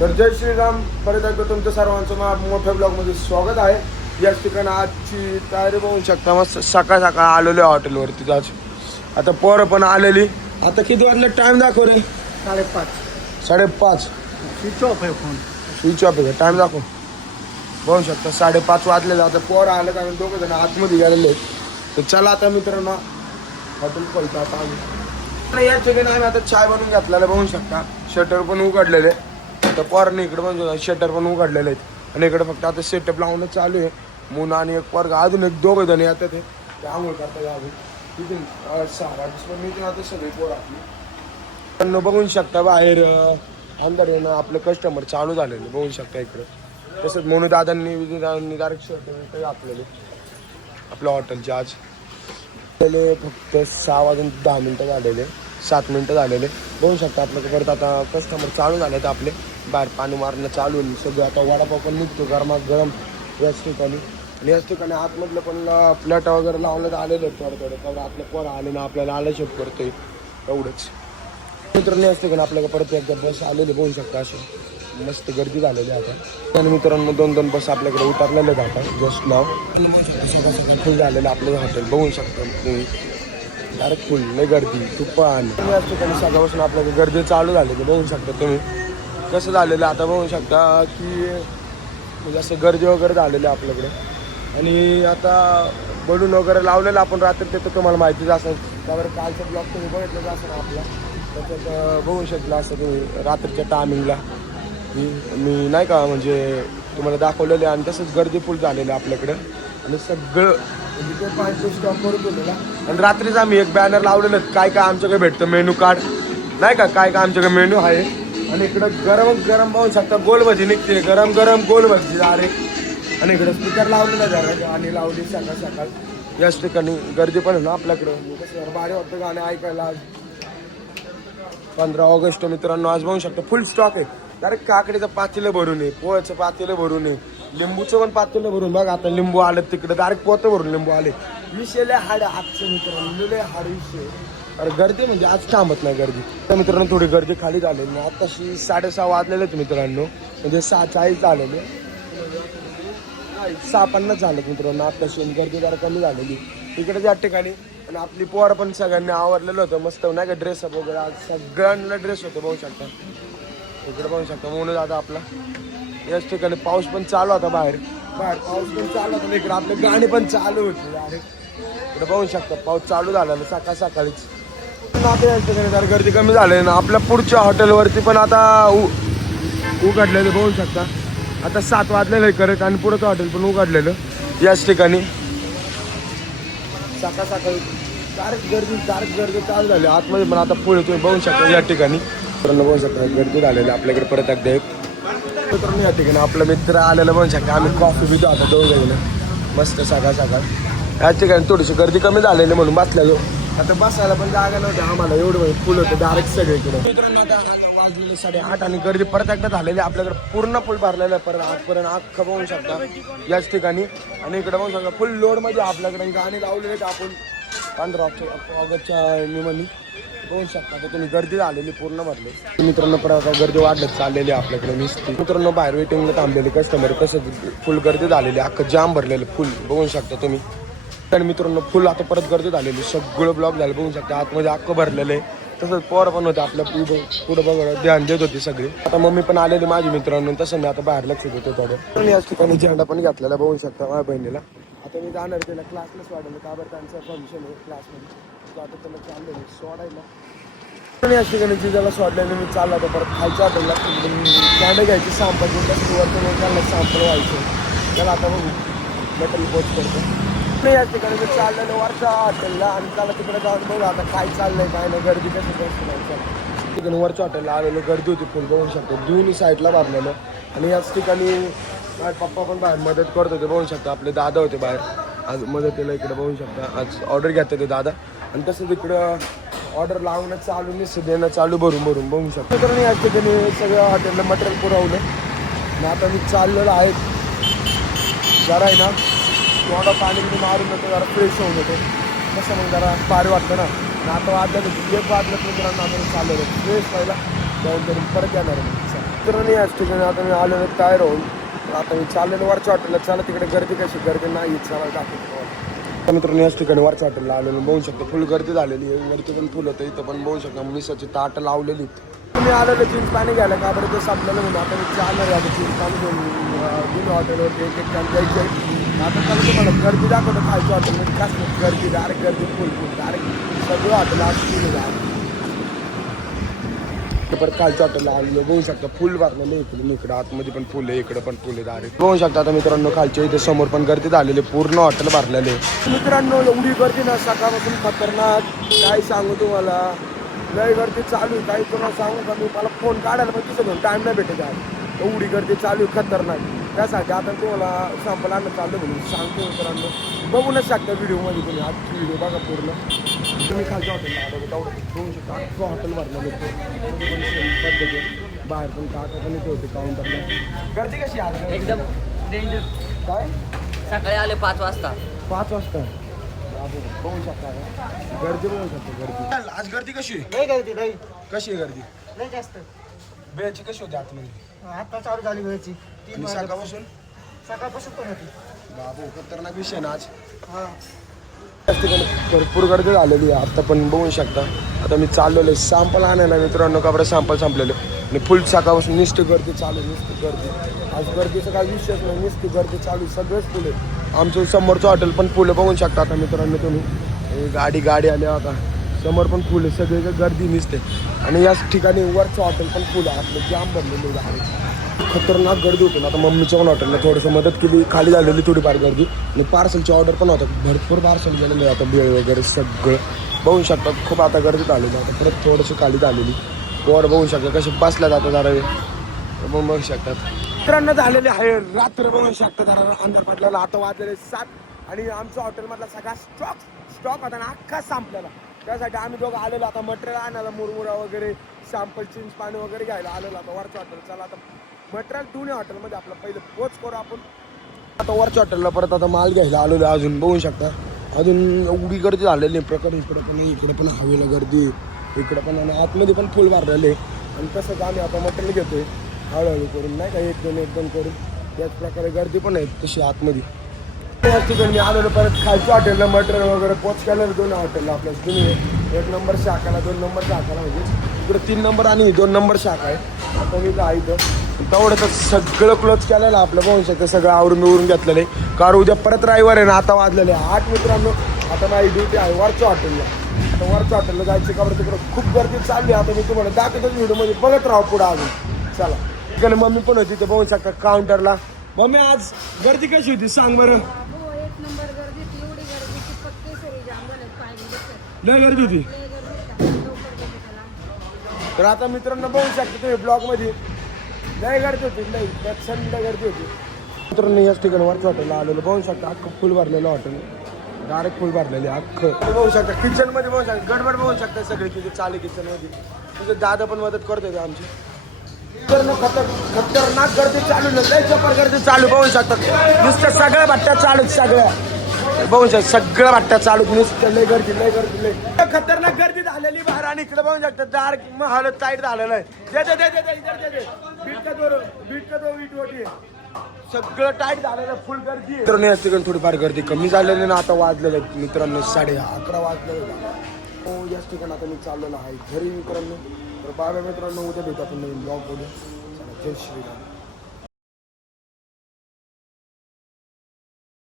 तर जय श्रीराम. परत एकदा तुमचं सर्वांचं मोठ्या ब्लॉगमध्ये स्वागत आहे. याच ठिकाणी आजची तयारी बघू शकता. मस्त सकाळ सकाळ आलेलो आहे हॉटेलवरती. आज आता पोरं पण आलेली. आता किती वाजले टाइम दाखव रे? 5:30. स्विच ऑफ आहे फोन. स्विच ऑफ आहे. टाइम दाखव. बघू शकता 5:30 वाजलेलं. आता पोरं आलं कारण दोघं जण आतमध्ये गेलेले आहेत. तर चला आता मित्रांनो हॉटेल खोलतो आता आम्ही. या ठिकाणी आम्ही आता चाय बनवून घेतलेला बघू शकता. शटर पण उघडलेले. तर पोरांनी इकडे पण शटर पण उघडलेले आहेत आणि इकडे फक्त आता सेटअप लावणं चालू आहे. मुन आणि एक पोरगा अजून एक दोघं जण येतात ते आंघोळ करतात. अजून तिथून 6 मी पण आता सगळे पोरं आपली बघू शकता. बाहेर अंदर येणं आपलं कस्टमर चालू झालेले बघू शकता इकडे. तसंच मोनू दादांनी डायरेक्ट शर्ट आपल्याला आपल्या हॉटेलचे आज फक्त 6:10 झालेले. 7 मिनिटं झालेले बघू शकता. आपल्याकडे परत आता कस्टमर चालू झाले तर आपले बाहेर पाणी मारणं चालू सगळं. आता वडापाव पण निघतो गरम याच ठिकाणी. आणि याच ठिकाणी आतमधलं पण प्लेट वगैरे लावण्यात आलेलं आहे थोडं तेवढं. आपलं पोरं आले ना आपल्याला आलं शेप करतोय एवढंच. मित्रांनो याच ठिकाणी आपल्याला परत एकदा बस आलेले बघू शकता. असे मस्त गर्दी झालेली आहे आता. आणि मित्रांनो 2 बस आपल्याकडे उतरलेले आहेत आता जस्ट नाव. सकाळ सकाळ फुल झालेलं आपलं हॉटेल बघू शकता तुम्ही. डायरेक्ट फुल लय गर्दी तुप्पा. आणि याच ठिकाणी सकाळपासून आपल्याकडे गर्दी चालू झालेली बघू शकता तुम्ही. कसं झालेलं आता बघू शकता की म्हणजे असं गर्दी वगैरे झालेली आपल्याकडे. आणि आता बलून वगैरे लावलेलं आपण रात्री ते तर तुम्हाला माहितीच असेल. त्यावर कालचा ब्लॉग तुम्ही बघितलं असेल आपला. त्याच्यात बघू शकला असं तुम्ही रात्रीच्या टायमिंगला मी नाही का म्हणजे तुम्हाला दाखवलेले. आणि तसंच गर्दी फुल झालेली आपल्याकडे. आणि सगळं म्हणजे ते पाहिजे स्टॉप करून दिलेला. आणि रात्रीच आम्ही एक बॅनर लावलेलं काय काय आमच्याकडे भेटतं मेनू कार्ड नाही का काय काय आमच्याकडे मेनू आहे. आणि इकडं गरम पाहू शकता गोलभजी निघते. गरम गोलभजी अरे. आणि इकडं स्पीकर लावलेलं जरा गाणी लावली सकाळ याच ठिकाणी. गर्दी पण आहे ना आपल्याकडं. कसं भारी वाटतं गाणे ऐकायला. आज 15 ऑगस्ट मित्रांनो. आज बघू शकता फुल स्टॉक आहे. डायरेक्ट काकडीचं पातेलं भरून आहे. पोह्याचं पातेलं भरून आहे. लिंबूचं पण पातेलं भरून. बघा आता लिंबू आलं तिकडे डायरेक्ट पोतं भरून लिंबू आले. विषयले हाड आजचं मित्रांनो लय हाड विषय. अरे गर्दी म्हणजे आज थांबत नाही गर्दी. तर मित्रांनो थोडी गर्दी खाली झालेली. आताशी 6:30 वाजलेले आहेत मित्रांनो. म्हणजे 6:40 झालेले. 6:50 झालं मित्रांनो. आताशी गर्दी जरा कमी झालेली इकडे त्या ठिकाणी. आणि आपली पोरं पण सगळ्यांनी आवरलेलं होतं मस्त नाही का. ड्रेसअप वगैरे आज सगळ्यांना ड्रेस होतं बघू शकता. इकडे बघू शकता म्हणून आता आपला याच ठिकाणी पाऊस पण चालू होता. बाहेर पाऊस पण चालू होता. इकडे आपले गाणी पण चालू होती इकडे बघू शकता. पाऊस चालू झाला ना सकाळीच. आता याच ठिकाणी जर गर्दी कमी झाली ना. आपल्या पुढच्या हॉटेलवरती पण आता उघडलेलं बघू शकता. आता 7 वाजलेलं आहे करत. आणि पुढचं हॉटेल पण उघडलेलं याच ठिकाणी. सकाळी डायरेक्ट गर्दी चालू झाली आतमध्ये पण आता पुढे तुम्ही बघू शकता या ठिकाणी. बघू शकता गर्दी झालेली आपल्याकडे. परत एकदा एक मित्रांनो या ठिकाणी आपला मित्र आलेला बघू शकता. आम्ही कॉफी पितो आता दोघं मस्त सकाळ या ठिकाणी. थोडीशी गर्दी कमी झालेली म्हणून बसलेलो. आता बसायला पण जागा नव्हती आम्हाला एवढं फुल होतं डायरेक्ट सगळीकडे. मित्रांनो आता वाजलेले 8:30 आणि गर्दी परत एकदा झालेली आपल्याकडे. पूर्ण फुल भरलेलं आहे परत आजपर्यंत अख्खं बघू शकता याच ठिकाणी. आणि इकडे बघू शकता फुल लोडमध्ये आपल्याकडे गाणी लावलेले आहेत आपण 15 ऑगस्टच्या निमित्ताने बघू शकता. तर तुम्ही गर्दी झालेली पूर्ण भरले. मित्रांनो परत गर्दी वाढत चाललेली आपल्याकडे नुसती. मित्रांनो बाहेर वेटिंगला थांबलेले कस्टमर कसं फुल गर्दी झालेली. अख्खं जाम भरलेलं फुल बघू शकता तुम्ही. तर मित्रांनो फुल आता परत गर्दी झालेली. सगळं ब्लॉक झालं बघू शकता. आतमध्ये अख्खं भरलेलं आहे. तसंच पोरं पण होतं आपल्या पुढं बघा ध्यान देत होती सगळी. आता मम्मी पण आलेली माझी मित्रांनो. तसं मी आता बाहेर लक्ष देतो थोडं. याच ठिकाणी झेंडा पण घेतलेला बघू शकता माझ्या बहिणीला. आता मी जाणार त्याला क्लासलाच वाढवलं का बरं त्यांचं फंक्शन आहे क्लासमध्ये. आता त्याला चाललं सोडायला. पण याच ठिकाणी जिजाला सोडल्याने मी चालला होता परत खायच्या हॉटेलला. कॅन्डे घ्यायची सॅम्पल वरती त्यांना सॅम्पल व्हायचं. त्याला आता बघू मेटल पोच करतो. नाही याच ठिकाणी मी चाललेलो वरच्या हॉटेलला. आणि त्याला तिकडे जाऊन बघू आता काय चाललंय काय नाही. गर्दी कसं नाही ठिकाणी वरच्या हॉटेलला आलेलो. गर्दी होती फुल बघू शकतो. दोन्ही साईडला भरलेलं. आणि याच ठिकाणी माझे पप्पा पण बाहेर मदत करत होते बघू शकता. आपले दादा होते बाहेर आज मदतीला इकडे बघू शकता. आज ऑर्डर घेतात ते दादा. आणि तसंच इकडं ऑर्डर लावणं चालू नाही देणं चालू भरून बघू शकतो. तर मी याच ठिकाणी सगळ्या हॉटेलला मटेरियल पुरवलं. आणि आता मी चाललेलो आहे जरा आहे ना थोडं पाणी मारून येतो जरा फ्रेश होऊन येतो. कसं मग जरा भारी वाटतं ना. आणि आता वाजलं 1 वाजलं मित्रांनो आम्ही चाललेलो फ्रेश व्हायला. जाऊन परत येणार आहे. मित्रांनी याच ठिकाणी आता मी आलेलो तयार होऊन आता मी चाललेलो वरच्या हॉटेलला. चला तिकडे गर्दी कशी, गर्दी नाही चला दाखवतो. मित्रांनो याच ठिकाणी वरच्या हॉटेलला आलेलो बघू शकतो फुल गर्दी झालेली आहे. वरती पण फुल होतं इथं पण बघू शकता मिसाची ताट लावलेली. तुम्ही आलेलं चिंच पाणी घ्यायला का बरं ते संपलेलं म्हणून आता मी चालणार आहे. आता चिंच पाणी घेऊन हॉटेलवरती एक एक टाइम द्यायचं आहे. आता चला तुम्हाला गर्दी दाखवतो खायच्या हॉटेलमध्ये कसं गर्दी डायरेक्ट गर्दी फुल डायरेक्ट सगळं हॉटेल आज फुल आहे. परत खालच्या हॉटेलला आलेलो बघू शकता फुल भरलेलं आहे. इकडं आतमध्ये पण फुल आहे, इकडं पण फुल आहे डायरेक्ट बघू शकता. आता मित्रांनो खालच्या इथे समोर पण गर्दी झालेली पूर्ण हॉटेल भरलेले. मित्रांनो एवढी गर्दी ना सकाळपासून खतरनाक काय सांगू तुम्हाला. लय गर्दी चालू आहे. काही तुम्हाला सांगू का मी मला फोन काढायला पण तिथं घेऊन टाईम नाही भेटत आहे. एवढी गर्दी चालू आहे खतरनाक. त्यासाठी आता तुम्हाला सॅम्पल आणलं चाललं म्हणून सांगतो मित्रांनो. बघूनच शकता व्हिडिओमध्ये तुम्ही आजची व्हिडिओ बघा पूर्ण. तुम्ही खालच्या हॉटेलला आलो तेवढं बघू शकता अख्खं हॉटेल भरलेलं पद्धती. बाहेर पण काका पण इथे होते काउंटरला. गर्दी कशी आहे एकदम डेंजर. काय सकाळी आले 5 वाजता. 5 वाजता बघू शकता गर्दी बघू शकता गर्दी. आज गर्दी कशी आहे? नाही गर्दी नाही, कशी आहे गर्दी? नाही जास्त. वेळची कशी होती आतमध्ये? आता चालू झाली वेळची आणि सकाळपासून सकाळपासून पण होती. बाबू खतरनाक विषय ना आज. हा त्याच ठिकाणी भरपूर गर्दी झालेली आहे. आता पण बघू शकता. आता मी चाललेलो सॅम्पल आणायला मित्रांनो का बरं सॅम्पल संपलेलं आणि फुल सकाळपासून नुसती गर्दी चालू नुसती गर्दी. आज गर्दीचं काही विषयच नाही नुसती गर्दी चालू सगळेच फुल आहे. आमचं समोरचं हॉटेल पण फुलं बघू शकता. आता मित्रांनो तुम्ही गाडी आल्या आता समोर पण फुल आहे सगळीकडे गर्दी निसते. आणि याच ठिकाणी वरचं हॉटेल पण फुल आहे आपलं जाम भरलेलं आहे. खतरनाक गर्दी होती ना. आता मम्मीच्या पण हॉटेलला थोडंसं मदत केली खाली झालेली थोडीफार गर्दी आणि पार्सलची ऑर्डर पण होतं भरपूर पार्सल गेलेलं आहे. आता बेळ वगैरे सगळं बघू शकता. खूप आता गर्दी झालेली आता परत थोडंसं खाली झालेली पोर बघू शकता कसे बसल्या जातात जरा मग बघू शकतात. मित्रांनो झालेले आहे रात्र बघू शकता. जरा अंधार पडलेला आता वाजलेले 7 आणि आमच्या हॉटेलमधला सगळा स्टॉक होता ना अख्खा संपलेला. त्यासाठी आम्ही दोघं आलेलो आता मटेरियल आणायला मुरमुरा वगैरे सॅम्पल चिंच पाणी वगैरे घ्यायला आलेलो आता वरच्या हॉटेल. चला आता मटेरियल दोन्ही हॉटेलमध्ये आपलं पहिलं पोच करू आपण. आता वरच्या हॉटेलला परत आता माल घ्यायला आलेलो अजून बघू शकता. अजून एवढी गर्दी झालेली आहे प्रकारे. इकडे पण इकडे पण हवेला गर्दी इकडे पण आणि आतमध्ये पण फुल भरलेले. आणि तसंच आम्ही आता मटेरियल घेतोय हळूहळू करून नाही का एक दोन करून. त्याच प्रकारे गर्दी पण आहे तशी आतमध्ये. त्याच ठिकाणी आलेलो परत खालच्या हॉटेलला मटेरियल वगैरे पोच केलं. 2 हॉटेलला आपल्या तुम्ही 1 नंबर शाखाला 2 नंबर शाखाला म्हणजे इकडे 3 नंबर आणि 2 नंबर शाखा आहे. आता मी तर इथं तेवढं तर सगळं क्लोज केलेलं आपलं बघू शकतं. सगळं आवरून घेतलेलं आहे कारण उद्या परत रविवार आहे ना. आता वाजलेले 8 मित्रांनो. आता माझी ड्युटी आहे वरच्या हॉटेलला. आता वरच्या हॉटेलला जायचं का बरं तिकडं खूप गर्दी चालली. आता मी तुम्हाला दाखवतोच व्हिडिओमध्ये बघत राहा पुढं अजून. चला तिकडे मम्मी पण होती ते बघू शकता काउंटरला. मम्मी आज गर्दी कशी होती सांग बरं? लय गर्दी होती. तर आता मित्रांनो बघू शकता तुम्ही ब्लॉगमध्ये लय गर्दी होती लय प्रचंड गर्दी होती. मित्रांनो याच ठिकाणी वरच्या हॉटेलला आलेलं बघू शकता अख्खं फुल भरलेलं हॉटेल डायरेक्ट फुल भरलेले अख्खं बघू शकता. किचनमध्ये बघू शकता गडबड बघू शकता सगळी किती चालू किचनमध्ये. तुझे दादा पण मदत करत होते आमची. मित्रांनो खतरनाक गर्दी चालू लय चपर गर्दी चालू बघू शकता. नुसतं सगळ्या भट्ट्या चालू सगळ्या बघू शकता सगळं भट्ट्या चालू नुसतं लय गर्दी लय खतरनाक गर्दी झालेली बाहेर. आणि इकडे बघू शकता डार्क मग हालत टाईट झालेलं आहे. सगळं टाईट झालेलं फुल गर्दी. मित्रांनो या ठिकाणी थोडीफार गर्दी कमी झालेली ना. आता वाजलेलं आहे मित्रांनो 11:30 वाजलेलं. हो याच ठिकाणी आता मी चाललेलो आहे घरी मित्रांनो. तर बाबा मित्रांनो उद्या भेटू आपण नवीन ब्लॉग मध्ये. जय श्रीराम.